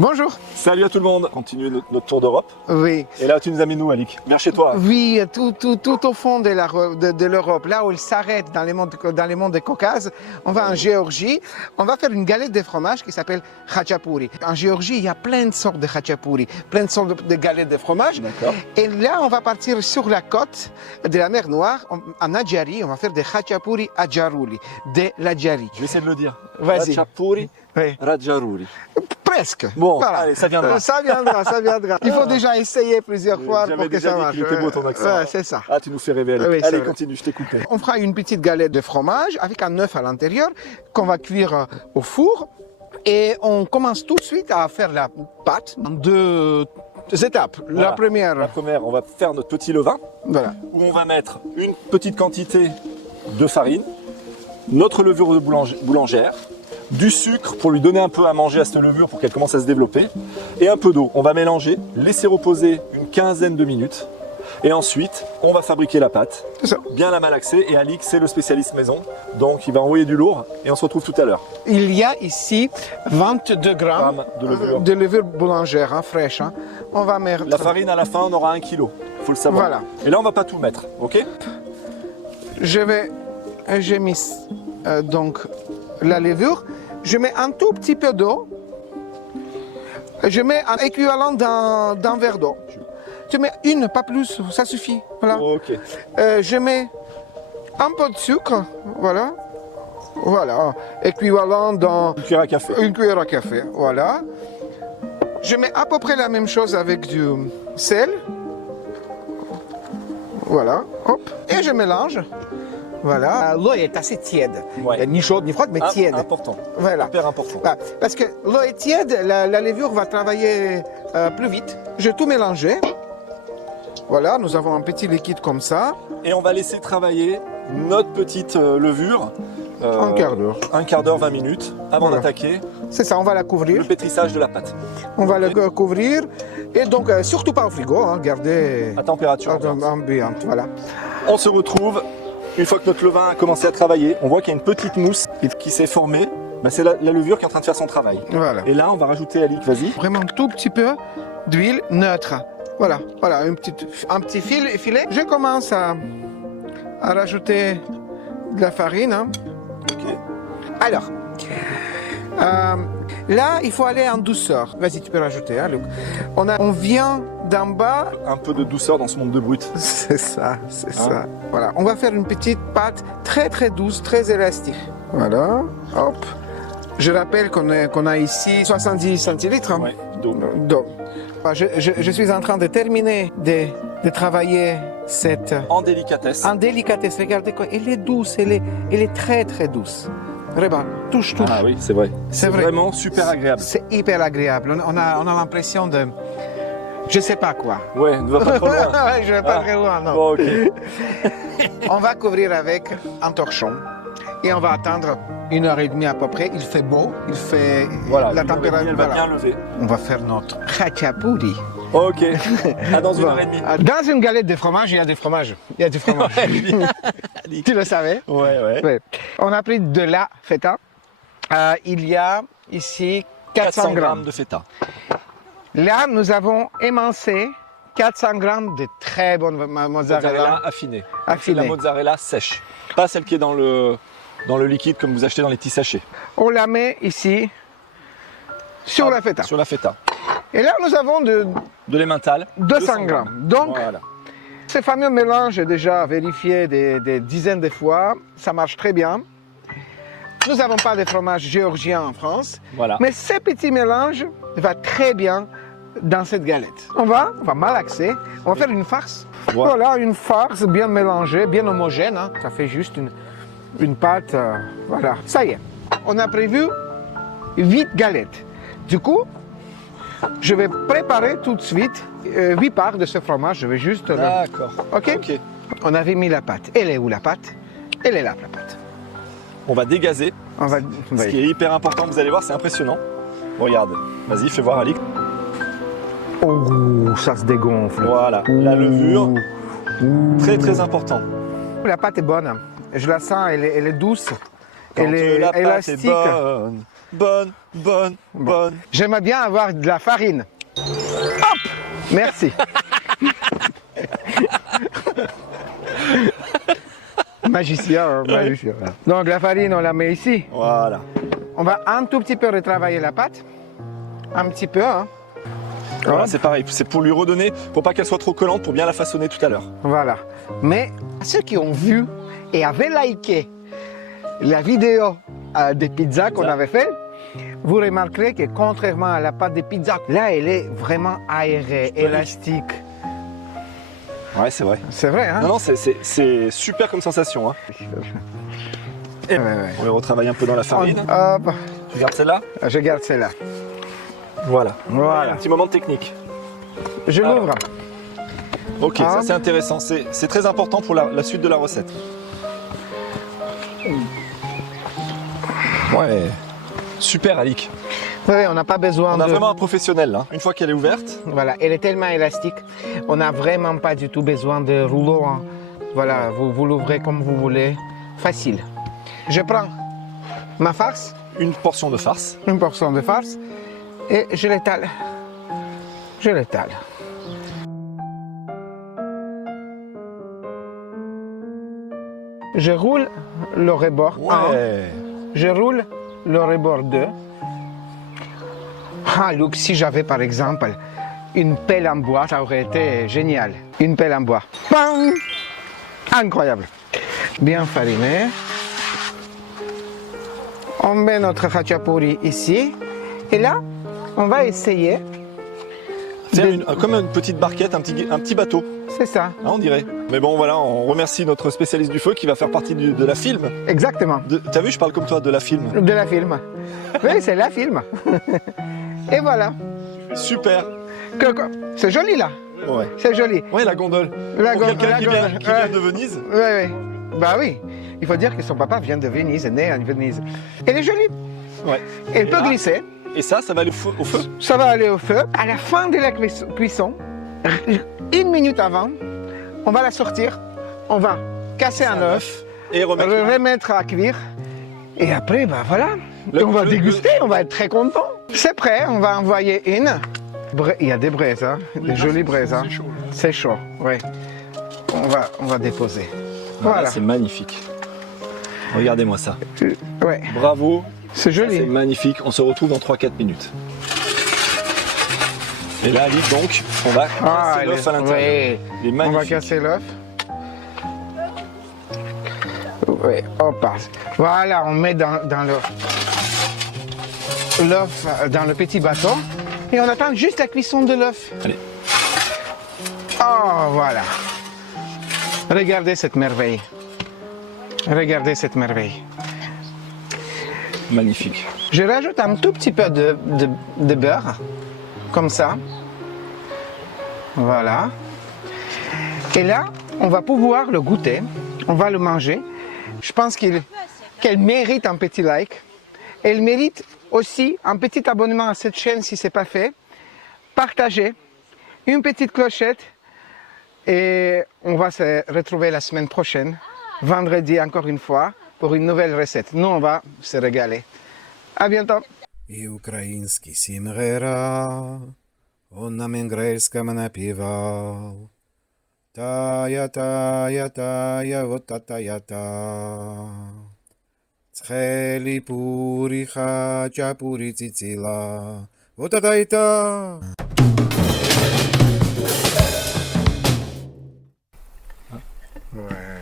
Bonjour. Salut à tout le monde. Continue notre tour d'Europe. Oui. Et là, tu nous amènes où, Alik? Vers chez toi. Oui, tout au fond de l'Europe, là où il s'arrête dans les monts des Caucases, on va en Géorgie. On va faire une galette de fromage qui s'appelle khachapuri. En Géorgie, il y a plein de sortes de khachapuri, plein de sortes de galettes de fromage. D'accord. Et là, on va partir sur la côte de la mer Noire, en Adjari. On va faire des khachapuri adjarouli, de l'Adjari. Je vais essayer de le dire. Vas-y. Khachapuri, Oui. Rajarouli. Presque. Bon, Voilà. allez, ça viendra. Ça viendra, ça viendra. Il faut déjà essayer plusieurs fois J'avais pour que déjà ça dit marche. qu'il était beau ton accent. Ouais, c'est ça. Ah, tu nous fais rêver, Alik. Oui, c'est Allez, vrai. continue, je t'écoute. On fera une petite galette de fromage avec un œuf à l'intérieur qu'on va cuire au four. Et on commence tout de suite à faire la pâte en deux étapes. Voilà. La première, La première, on va faire notre petit levain voilà. où on va mettre une petite quantité de farine, notre levure de boulangère, du sucre pour lui donner un peu à manger à cette levure pour qu'elle commence à se développer, et un peu d'eau. On va mélanger, laisser reposer une quinzaine de minutes, et ensuite on va fabriquer la pâte, C'est ça. bien la malaxer, et Alik c'est le spécialiste maison, donc il va envoyer du lourd, et on se retrouve tout à l'heure. Il y a ici 22 grammes de levure. de levure boulangère hein, fraîche. Hein. On va mettre... La farine à la fin on aura 1 kg, il faut le savoir. Voilà. Et là on va pas tout mettre, ok? J'ai mis donc la levure. Je mets un tout petit peu d'eau. Je mets un équivalent d'un verre d'eau. Tu mets une, pas plus, ça suffit. Voilà. Ok. Je mets un peu de sucre, voilà. Voilà, équivalent dans Une cuillère à café. une cuillère à café, voilà. Je mets à peu près la même chose avec du sel. Voilà, hop. Et je mélange. Voilà. L'eau est assez tiède. Ouais. Ni chaude ni froide, mais tiède. Important, Voilà. hyper important. Voilà. Parce que l'eau est tiède, la levure va travailler plus vite. Je vais tout mélanger. Voilà, nous avons un petit liquide comme ça. Et on va laisser travailler notre petite levure. Un quart d'heure. Un quart d'heure, 20 minutes, avant Voilà. d'attaquer C'est ça, on va la le couvrir. pétrissage de la pâte. On va Ok. la couvrir. Et donc, surtout pas au frigo, hein, garder À température ambiante. ambiante. Voilà. On se retrouve, une fois que notre levain a commencé à travailler, on voit qu'il y a une petite mousse qui s'est formée. Bah, c'est la levure qui est en train de faire son travail. Voilà. Et là, on va rajouter, Alik, vas-y. Vraiment un tout petit peu d'huile neutre. Voilà, voilà, un petit filet. Je commence à rajouter de la farine. Hein. Ok. Alors, là, il faut aller en douceur. Vas-y, tu peux rajouter, hein, Luc. On vient d'en bas. Un peu de douceur dans ce monde de brut. C'est ça, c'est ça. Voilà, on va faire une petite pâte très très douce, très élastique. Voilà, hop. Je rappelle qu'on a ici 70 centilitres. Hein. Ouais, d'eau. Donc, je suis en train de terminer de travailler cette En délicatesse. en délicatesse. Regardez quoi, elle est douce, elle est très très douce. Vraiment, touche. Ah oui, c'est vrai. C'est vrai. Vraiment super agréable. C'est hyper agréable. On a l'impression de, je sais pas quoi. Ouais, ne va pas trop loin. Je vais pas Ah. très loin, non. Bon, ok. On va couvrir avec un torchon et on va attendre 1h30 à peu près. Il fait beau, il fait Voilà, la une heure et demie, température. elle va voilà. bien lever. On va faire notre khachapuri. Ok. À dans une Voilà. heure et demie. Dans une galette de fromage, il y a du fromage. Il y a du fromage. Tu le savais? Ouais, ouais. Oui. On a pris de la feta. Il y a ici 400 grammes. de feta. Là, nous avons émincé 400 grammes de très bonne mozzarella. Mozzarella affinée. C'est la Affinée. mozzarella sèche. Pas celle qui est dans le liquide comme vous achetez dans les petits sachets. On la met ici sur la feta. Sur la feta. Et là, nous avons De l'emmental. 200 grammes. Donc, Voilà. ce fameux mélange est déjà vérifié des dizaines de fois. Ça marche très bien. Nous n'avons pas de fromage géorgien en France, Voilà. mais ce petit mélange va très bien dans cette galette. On va malaxer, on va faire une farce. Voilà. Voilà, une farce bien mélangée, bien homogène. Hein. Ça fait juste une pâte. Voilà, ça y est. On a prévu 8 galettes. Du coup, je vais préparer tout de suite 8 parts de ce fromage. Je vais juste... D'accord. OK. Ok. On avait mis la pâte. Elle est où la pâte? Elle est là, la pâte. On va dégazer. On va... Ce qui est hyper important, vous allez voir, c'est impressionnant. Regarde. Vas-y, fais voir, Alik. Oh, ça se dégonfle. Voilà. La levure. Très, très important. La pâte est bonne. Je la sens, elle est douce. Quand Elle est la pâte élastique. est bonne. Bonne. J'aimerais bien avoir de la farine. Hop! Merci. Magicien, hein, magicien. Donc la farine, on la met ici. Voilà. On va un tout petit peu retravailler la pâte. Un petit peu. Hein. Voilà, c'est pareil. C'est pour lui redonner, pour pas qu'elle soit trop collante, pour bien la façonner tout à l'heure. Voilà. Mais ceux qui ont vu et avaient liké la vidéo des pizzas qu'on avait fait, vous remarquerez que contrairement à la pâte de pizza, là, elle est vraiment aérée, élastique. Ouais, c'est vrai. C'est vrai, hein? Non, c'est super comme sensation. Hein. Et Ouais, ouais. on le retravaille un peu dans la farine. Hop, Tu gardes celle-là? je garde celle-là. Voilà. Voilà. Un petit moment de technique. Je Alors. l'ouvre. Ok, ça Ah. c'est intéressant. C'est très important pour la suite de la recette. Ouais. Super, Alix. Oui, on n'a pas besoin On a de... vraiment un professionnel. Hein. Une fois qu'elle est ouverte, Voilà, elle est tellement élastique. On n'a vraiment pas du tout besoin de rouleau. Hein. Voilà, vous l'ouvrez comme vous voulez. Facile. Je prends ma farce, une portion de farce. une portion de farce, et je l'étale. Je l'étale. Je roule le rebord 1. Ouais. Je roule le rebord 2. Ah, Luc, si j'avais par exemple une pelle en bois, ça aurait été génial. Une pelle en bois. Bam! Incroyable. Bien fariné. On met notre khachapuri ici. Et là, on va essayer. C'est comme une petite barquette, un petit bateau, C'est ça. hein, on dirait. Mais bon, voilà, on remercie notre spécialiste du feu qui va faire partie de la film. Exactement. T'as vu, je parle comme toi, de la film. De la film. Oui, c'est la film. Et voilà. Super. C'est joli là. Ouais. C'est joli. Ouais, la gondole. La Pour gondole, quelqu'un la qui vient gondole. de Venise. Oui, oui. Bah oui. Il faut dire que son papa vient de Venise, est né à Venise. Elle est jolie. Ouais. Elle Et peut là, glisser. Et ça va aller au feu. Ça va aller au feu. À la fin de la cuisson, 1 minute avant, on va la sortir. On va casser un œuf, Et remettre. remettre à cuire. Et après, bah voilà. Le- Et on va le- déguster, on va être très content. C'est prêt, on va envoyer une. Il y a des braises, hein, des jolies braises. Hein. C'est chaud. C'est chaud, oui. On va déposer. Voilà, Voilà. c'est magnifique. Regardez-moi ça. Ouais, Bravo. c'est C'est joli. magnifique. On se retrouve dans 3-4 minutes. Et là, Ali, donc, on va casser l'œuf à l'intérieur. oui. Il est On va magnifique. casser l'œuf. Oui, hop. Voilà, on met dans l'œuf dans le petit bâton et on attend juste la cuisson de l'œuf. Allez. Oh, voilà. Regardez cette merveille. Regardez cette merveille. Magnifique. Je rajoute un tout petit peu de beurre, comme ça. Voilà. Et là, on va pouvoir le goûter. On va le manger. Je pense qu'elle mérite un petit like. Elle mérite aussi un petit abonnement à cette chaîne si ce n'est pas fait. Partagez, une petite clochette. Et on va se retrouver la semaine prochaine, vendredi encore une fois, pour une nouvelle recette. Nous, on va se régaler. À bientôt. І український сімгера, он на менгрельському напівав. Тая, тая, тая, вот та-тая-та. Цхелі пурі, хача пурі ціціла, вот та-тай-та. Ouais.